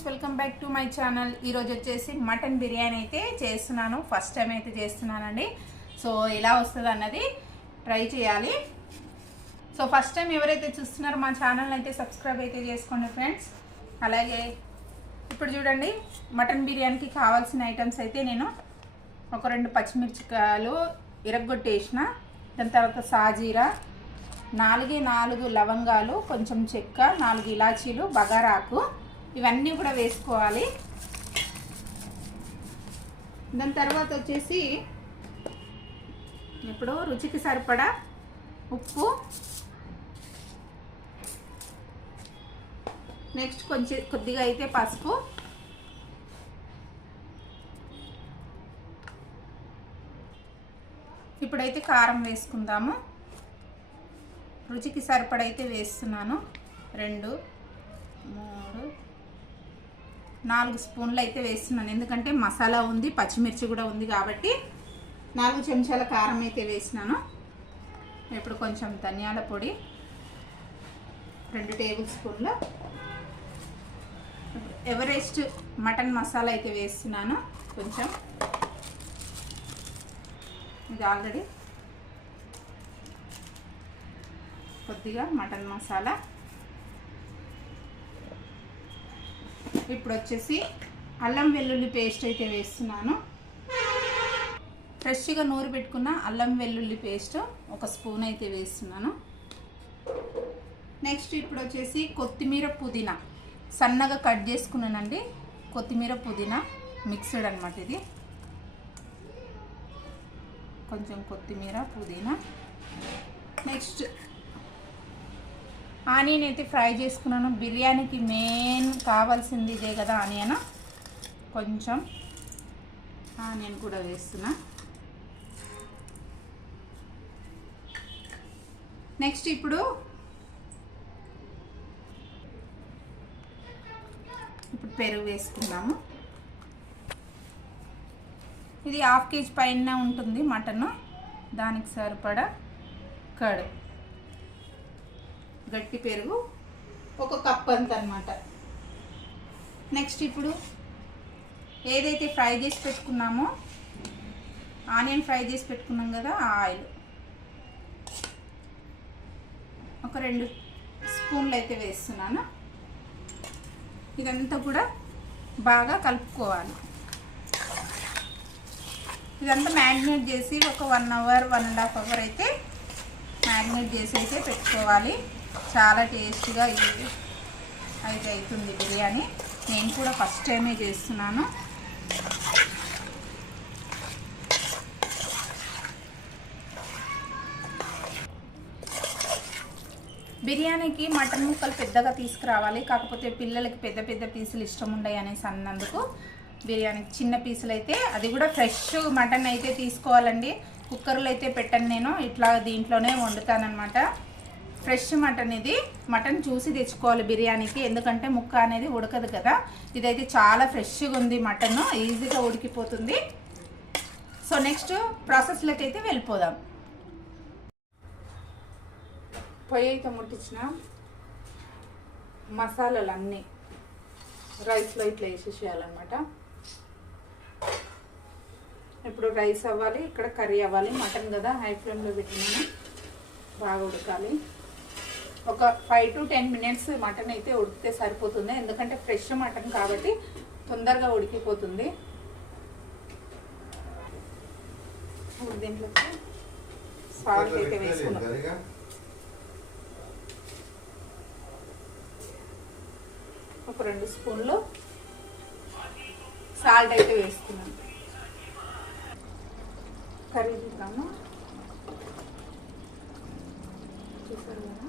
Friends, welcome back to my channel. ఈరోజు వచ్చేసి mutton biryani అయితే చేస్తున్నాను. ఫస్ట్ టైం అయితే చేస్తున్నానండి. సో ఎలా వస్తుంది అన్నది ట్రై చేయాలి. సో ఫస్ట్ టైం ఎవరైతే చూస్తున్నారో మా ఛానల్ అయితే సబ్స్క్రైబ్ అయితే చేసుకోండి ఫ్రెండ్స్. అలాగే ఇప్పుడు చూడండి, మటన్ బిర్యానీకి కావాల్సిన ఐటమ్స్ అయితే నేను ఒక 2 పచ్చిమిర్చికాయలు ఇరగ్గొట్టేసిన, దాని తర్వాత సాజీరా, 4 లవంగాలు, కొంచెం చెక్క, 4 ఇలాచీలు, బగారాకు, ఇవన్నీ కూడా వేసుకోవాలి. దాని తర్వాత వచ్చేసి ఇప్పుడు రుచికి సరిపడా ఉప్పు, నెక్స్ట్ కొద్దిగా అయితే పసుపు, ఇప్పుడైతే కారం వేసుకుందాము. రుచికి సరిపడైతే వేస్తున్నాను. 2, 3, 4 స్పూన్లు అయితే వేస్తున్నాను. ఎందుకంటే మసాలా ఉంది, పచ్చిమిర్చి కూడా ఉంది కాబట్టి 4 చెంచాల కారం అయితే వేసినాను. ఇప్పుడు కొంచెం ధనియాల పొడి 2 టేబుల్ స్పూన్లు, ఎవరెస్ట్ మటన్ మసాలా అయితే వేస్తున్నాను. కొంచెం ఇది ఆల్రెడీ కొద్దిగా మటన్ మసాలా. ఇప్పుడు వచ్చేసి అల్లం వెల్లుల్లి పేస్ట్ అయితే వేస్తున్నాను. ఫ్రెష్గా నూరి పెట్టుకున్న అల్లం వెల్లుల్లి పేస్ట్ 1 స్పూన్ అయితే వేస్తున్నాను. నెక్స్ట్ ఇప్పుడు వచ్చేసి కొత్తిమీర, పుదీనా సన్నగా కట్ చేసుకున్నానండి. కొత్తిమీర, పుదీనా మిక్స్డ్ అనమాట ఇది. కొంచెం కొత్తిమీర, పుదీనా. నెక్స్ట్ ఆనియన్ అయితే ఫ్రై చేసుకున్నాను. బిర్యానీకి మెయిన్ కావాల్సింది ఇదే కదా, ఆనియన్. కొంచెం ఆనియన్ కూడా వేస్తున్నా. నెక్స్ట్ ఇప్పుడు పెరుగు వేసుకున్నాము. ఇది 1/2 కేజీ పైన ఉంటుంది మటన్. దానికి సరిపడా కర్డ్, గట్టి పెరుగు 1 కప్ అంత అన్నమాట. నెక్స్ట్ ఇప్పుడు ఏదైతే ఫ్రై చేసి పెట్టుకున్నామో, ఆనియన్ ఫ్రై చేసి పెట్టుకున్నాం కదా, ఆ ఆయిల్ ఒక 2 స్పూన్లు అయితే వేస్తున్నాను. ఇదంతా కూడా బాగా కలుపుకోవాలి. ఇదంతా మ్యారినేట్ చేసి ఒక 1 అవర్, 1.5 అవర్ అయితే మ్యారినేట్ చేసి అయితే పెట్టుకోవాలి. చాలా టేస్ట్గా ఇది అయితే అవుతుంది బిర్యానీ. నేను కూడా ఫస్ట్ టైమే చేస్తున్నాను. బిర్యానీకి మటన్ ముక్కలు పెద్దగా తీసుకురావాలి. కాకపోతే పిల్లలకి పెద్ద పెద్ద పీసులు ఇష్టం ఉండవు అనేసి అన్నందుకు బిర్యానీకి చిన్న పీసులు అయితే, అది కూడా ఫ్రెష్ మటన్ అయితే తీసుకోవాలండి. కుక్కర్లో అయితే పెట్టను నేను, ఇట్లా దీంట్లోనే వండుతానమాట. ఫ్రెష్ మటన్ ఇది. మటన్ చూసి తెచ్చుకోవాలి బిర్యానీకి, ఎందుకంటే ముక్క అనేది ఉడకదు కదా. ఇదైతే చాలా ఫ్రెష్గా ఉంది మటన్, ఈజీగా ఉడికిపోతుంది. సో నెక్స్ట్ ప్రాసెస్లోకి అయితే వెళ్ళిపోదాం. పొయ్యి అయితే ముట్టించిన మసాలాలు అన్నీ రైస్లో ఇట్లా వేసేసేయాలన్నమాట. ఇప్పుడు రైస్ అవ్వాలి, ఇక్కడ కర్రీ అవ్వాలి. మటన్ కదా, హై ఫ్లేమ్లో పెట్టినాను, బాగా ఉడకాలి. ఒక 5 to 10 మినిట్స్ మటన్ అయితే ఉడికితే సరిపోతుంది. ఎందుకంటే ఫ్రెష్ మటన్ కాబట్టి తొందరగా ఉడికిపోతుంది. దీంట్లోకి సాల్ట్ అయితే వేసుకున్నాం. ఒక 2 స్పూన్లు సాల్ట్ అయితే వేసుకున్నాను. కర్రీ చూద్దాము. చూసారు కదా,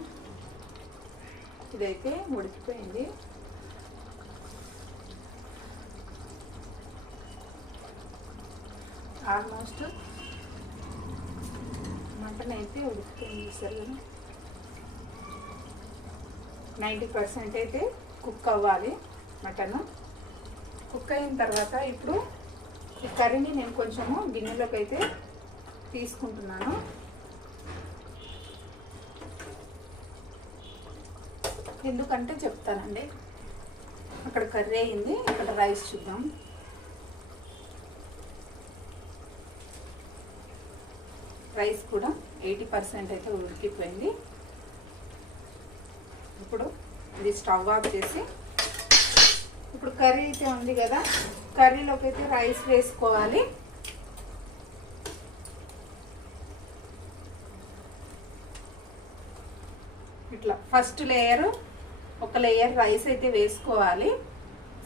ఇదైతే ఉడికిపోయింది. ఆల్మోస్ట్ మటన్ అయితే ఉడికిపోయింది. చూసారు కదా, 90% అయితే కుక్ అవ్వాలి మటన్. కుక్ అయిన తర్వాత ఇప్పుడు ఈ కర్రీని నేను కొంచెము గిన్నెలోకి అయితే తీసుకుంటున్నాను. ఎందుకంటే చెప్తానండి. అక్కడ కర్రీ అయింది, ఇక్కడ రైస్ చూద్దాం. రైస్ కూడా 80% అయితే ఉడికిపోయింది. ఇప్పుడు ఇది స్టవ్ ఆఫ్ చేసి ఇప్పుడు కర్రీ అయితే ఉంది కదా, కర్రీలోకి అయితే రైస్ వేసుకోవాలి. ఇట్లా ఫస్ట్ లేయర్ ఒక లేయర్ రైస్ అయితే వేసుకోవాలి.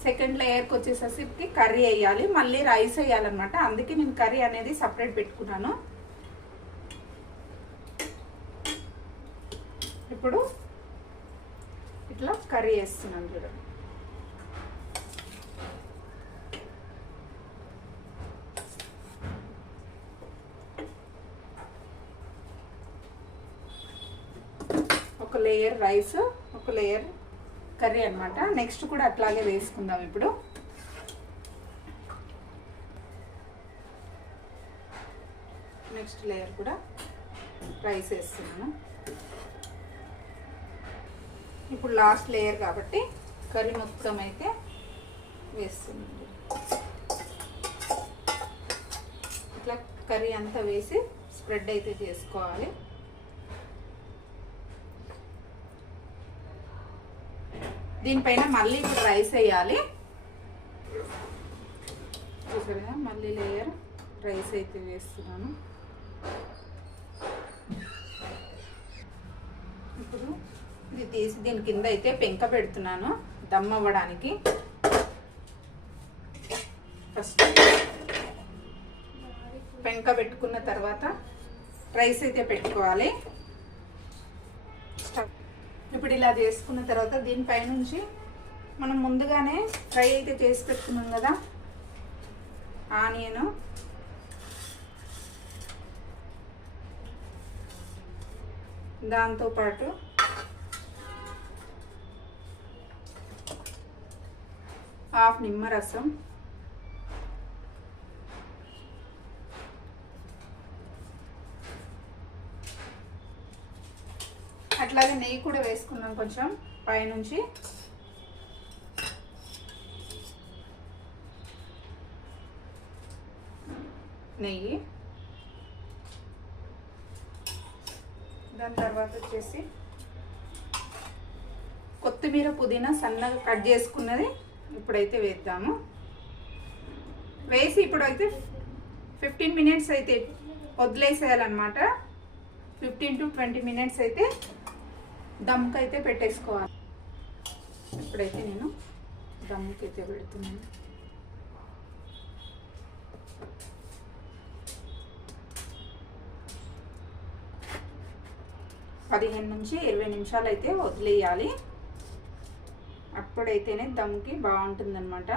సెకండ్ లేయర్కి వచ్చేసరికి కర్రీ వేయాలి, మళ్ళీ రైస్ వేయాలన్నమాట. అందుకే నేను కర్రీ అనేది సపరేట్ పెట్టుకున్నాను. ఇప్పుడు ఇట్లా కర్రీ వేస్తున్నాను చూడండి. ఒక లేయర్ రైస్, ఒక లేయర్ కర్రీ అన్నమాట. నెక్స్ట్ కూడా అట్లాగే వేసుకుందాం. ఇప్పుడు నెక్స్ట్ లేయర్ కూడా రైస్ వేస్తున్నాను. ఇప్పుడు లాస్ట్ లేయర్ కాబట్టి కర్రీ మొత్తం అయితే వేస్తున్నాను. ఇట్లా కర్రీ అంతా వేసి స్ప్రెడ్ అయితే చేసుకోవాలి. దీనిపైన మళ్ళీ ఇప్పుడు రైస్ వేయాలి. చూసారు కదా, మళ్ళీ లేయర్ రైస్ అయితే వేస్తున్నాను. ఇప్పుడు ఇది తీసి దీని కింద అయితే పెంక పెడుతున్నాను దమ్ అవ్వడానికి. ఫస్ట్ పెంక పెట్టుకున్న తర్వాత రైస్ అయితే పెట్టుకోవాలి. ఇప్పుడు ఇలా చేసుకున్న తర్వాత దీనిపై నుంచి మనం ముందుగానే ఫ్రై అయితే చేసి పెట్టుకున్నాం కదా ఆనియన్, దాంతోపాటు హాఫ్ నిమ్మరసం, అట్లాగే నెయ్యి కూడా వేసుకున్నాం కొంచెం పైనుంచి. నెయ్యి, దాని తర్వాత వచ్చేసి కొత్తిమీర పుదీనా సన్నగా కట్ చేసుకున్నది ఇప్పుడైతే వేద్దాము. వేసి ఇప్పుడైతే 15 మినిట్స్ అయితే వదిలేసేయాలన్నమాట. 15 to 20 మినిట్స్ అయితే దమ్కి అయితే పెట్టేసుకోవాలి. ఇప్పుడైతే నేను దమ్కి అయితే పెడుతున్నాను. పదిహేను నుంచి 20 నిమిషాలు అయితే వదిలేయాలి. అప్పుడైతేనే దమ్కి బాగుంటుందన్నమాట.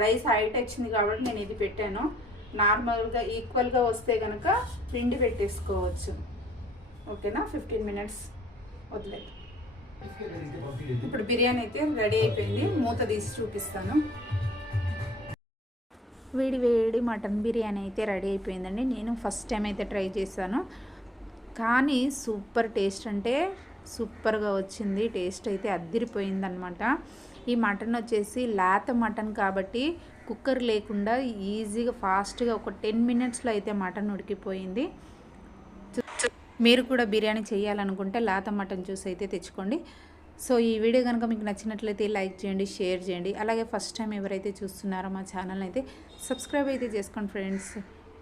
రైస్ హైట్ వచ్చింది కాబట్టి నేను ఇది పెట్టాను. నార్మల్గా ఈక్వల్గా వస్తే కనుక పిండి పెట్టేసుకోవచ్చు. ఓకేనా, 15 మినిట్స్ వదిలే. ఇప్పుడు బిర్యానీ అయితే రెడీ అయిపోయింది. మూత తీసి చూపిస్తాను. వేడి వేడి మటన్ బిర్యానీ అయితే రెడీ అయిపోయిందండి. నేను ఫస్ట్ టైం అయితే ట్రై చేశాను, కానీ సూపర్ టేస్ట్ అంటే సూపర్గా వచ్చింది. టేస్ట్ అయితే అద్దిరిపోయిందనమాట. ఈ మటన్ వచ్చేసి లేత మటన్ కాబట్టి కుక్కర్ లేకుండా ఈజీగా ఫాస్ట్గా ఒక 10 మినిట్స్లో అయితే మటన్ ఉడికిపోయింది. మీరు కూడా బిర్యానీ చేయాలనుకుంటే లేత మటన్ జ్యూస్ అయితే తెచ్చుకోండి. సో ఈ వీడియో కనుక మీకు నచ్చినట్లయితే లైక్ చేయండి, షేర్ చేయండి. అలాగే ఫస్ట్ టైం ఎవరైతే చూస్తున్నారో మా ఛానల్ అయితే సబ్స్క్రైబ్ అయితే చేసుకోండి ఫ్రెండ్స్.